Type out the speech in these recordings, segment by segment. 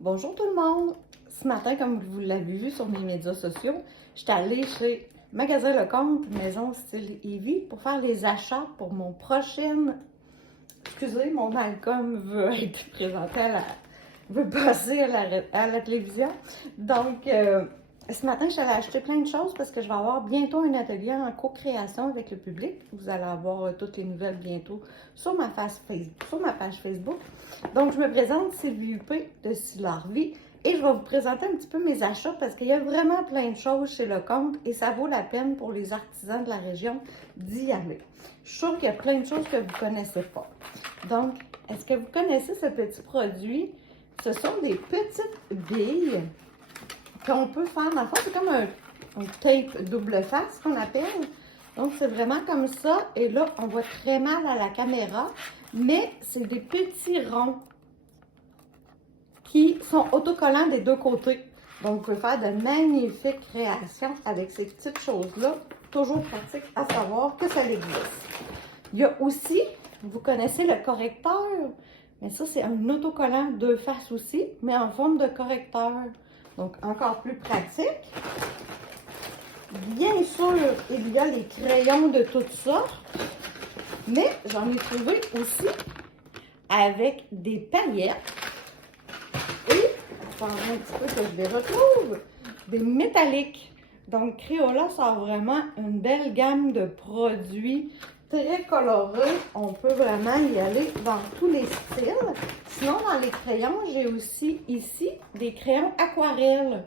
Bonjour tout le monde! Ce matin, comme vous l'avez vu sur mes médias sociaux, je suis allée chez Magasin Lecomte, Maison Style Evie, pour faire les achats pour mon prochain... Excusez, mon Malcolm veut être présenté veut passer à la télévision. Donc, ce matin, je suis allée acheter plein de choses parce que je vais avoir bientôt un atelier en co-création avec le public. Vous allez avoir toutes les nouvelles bientôt sur ma page Facebook. Donc, je me présente Sylvie Huppé de Style et je vais vous présenter un petit peu mes achats parce qu'il y a vraiment plein de choses chez Lecomte et ça vaut la peine pour les artisans de la région d'y aller. Je suis sûre qu'il y a plein de choses que vous ne connaissez pas. Donc, est-ce que vous connaissez ce petit produit? Ce sont des petites billes qu'on peut faire. Dans le fond, c'est comme un tape double face qu'on appelle. Donc, c'est vraiment comme ça. Et là, on voit très mal à la caméra, mais c'est des petits ronds qui sont autocollants des deux côtés. Donc, vous pouvez faire de magnifiques créations avec ces petites choses-là. Toujours pratique à savoir que ça existe. Il y a aussi, vous connaissez le correcteur, mais ça, c'est un autocollant deux faces aussi, mais en forme de correcteur. Donc, encore plus pratique. Bien sûr, il y a les crayons de toutes sortes, mais j'en ai trouvé aussi avec des paillettes. Et, attendez un petit peu que je les retrouve, des métalliques. Donc, Crayola sort vraiment une belle gamme de produits très colorés. On peut vraiment y aller dans tous les styles. Sinon, dans les crayons, j'ai aussi ici des crayons aquarelles.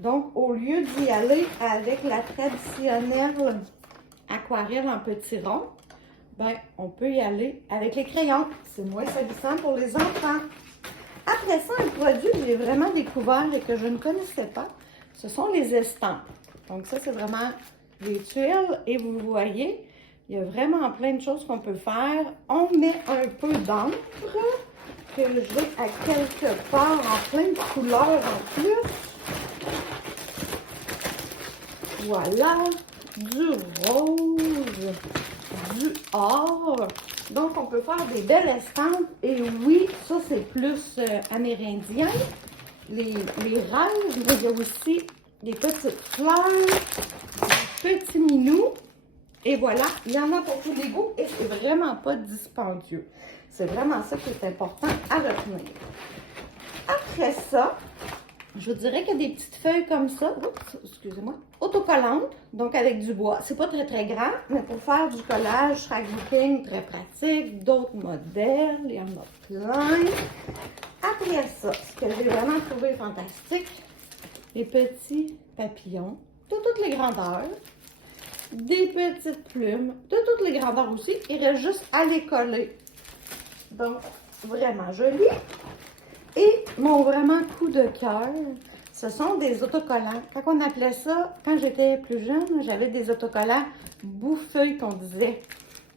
Donc, au lieu d'y aller avec la traditionnelle aquarelle en petits ronds, ben, on peut y aller avec les crayons. C'est moins salissant pour les enfants. Après ça, un produit que j'ai vraiment découvert et que je ne connaissais pas, ce sont les estampes. Donc ça, c'est vraiment des tuiles et vous voyez, il y a vraiment plein de choses qu'on peut faire. On met un peu d'encre que j'ai à quelque part en plein de couleurs en plus. Voilà, du rose, du or. Donc, on peut faire des belles estampes. Et oui, ça, c'est plus amérindien. Les rêves, mais il y a aussi des petites fleurs, des petits minous. Et voilà, il y en a pour tous les goûts et c'est vraiment pas dispendieux. C'est vraiment ça qui est important à retenir. Après ça, je vous dirais qu'il y a des petites feuilles comme ça, excusez-moi, autocollantes, donc avec du bois. C'est pas très très grand, mais pour faire du collage, scrapbooking, très pratique. D'autres modèles, il y en a plein. Après ça, ce que j'ai vraiment trouvé fantastique, les petits papillons de toutes les grandeurs, des petites plumes de toutes les grandeurs aussi. Il reste juste à les coller. Donc, vraiment joli. Et mon vraiment coup de cœur, ce sont des autocollants. Quand on appelait ça, quand j'étais plus jeune, j'avais des autocollants bouffeuilles qu'on disait.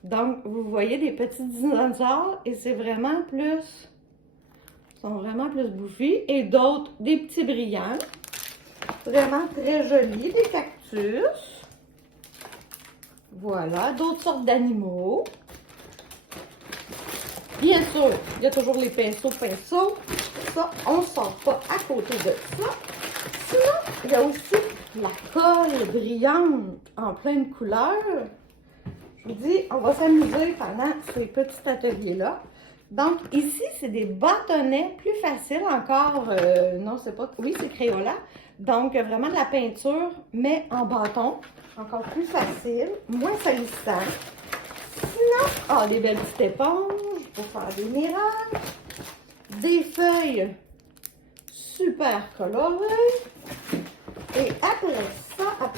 Donc, vous voyez des petits dinosaures et c'est vraiment plus, sont vraiment plus bouffis. Et d'autres, des petits brillants. Vraiment très jolis, des cactus. Voilà, d'autres sortes d'animaux. Bien sûr, il y a toujours les pinceaux. Ça, on ne sort pas à côté de ça. Sinon, il y a aussi la colle brillante en pleine couleur. Je vous dis, on va s'amuser pendant ces petits ateliers-là. Donc, ici, c'est des bâtonnets plus faciles encore. Non, c'est pas... Oui, c'est Crayola. Donc, vraiment de la peinture, mais en bâton. Encore plus facile, moins salissant. Sinon, des belles petites éponges pour faire des miracles. Des feuilles super colorées. Et après ça,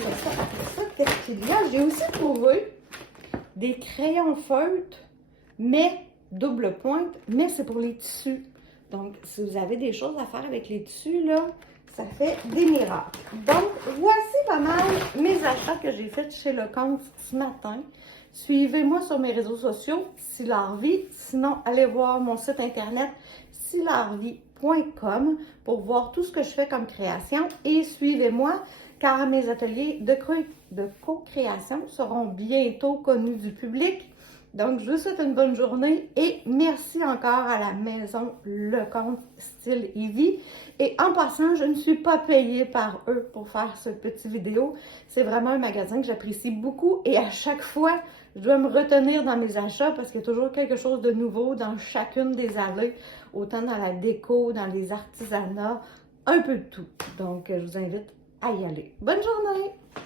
qu'est-ce qu'il y a? J'ai aussi trouvé des crayons feutres, mais double pointe, mais c'est pour les tissus. Donc, si vous avez des choses à faire avec les tissus, là, ça fait des miracles. Donc, voici pas mal mes achats que j'ai faits chez Lecomte ce matin. Suivez-moi sur mes réseaux sociaux, Style. Sinon, allez voir mon site internet, stylarvie.com pour voir tout ce que je fais comme création. Et suivez-moi, car mes ateliers de co-création seront bientôt connus du public. Donc, je vous souhaite une bonne journée et merci encore à la maison Lecomte Style Ivy. Et en passant, je ne suis pas payée par eux pour faire ce petit vidéo. C'est vraiment un magasin que j'apprécie beaucoup et à chaque fois, je dois me retenir dans mes achats parce qu'il y a toujours quelque chose de nouveau dans chacune des allées, autant dans la déco, dans les artisanats, un peu de tout. Donc, je vous invite à y aller. Bonne journée!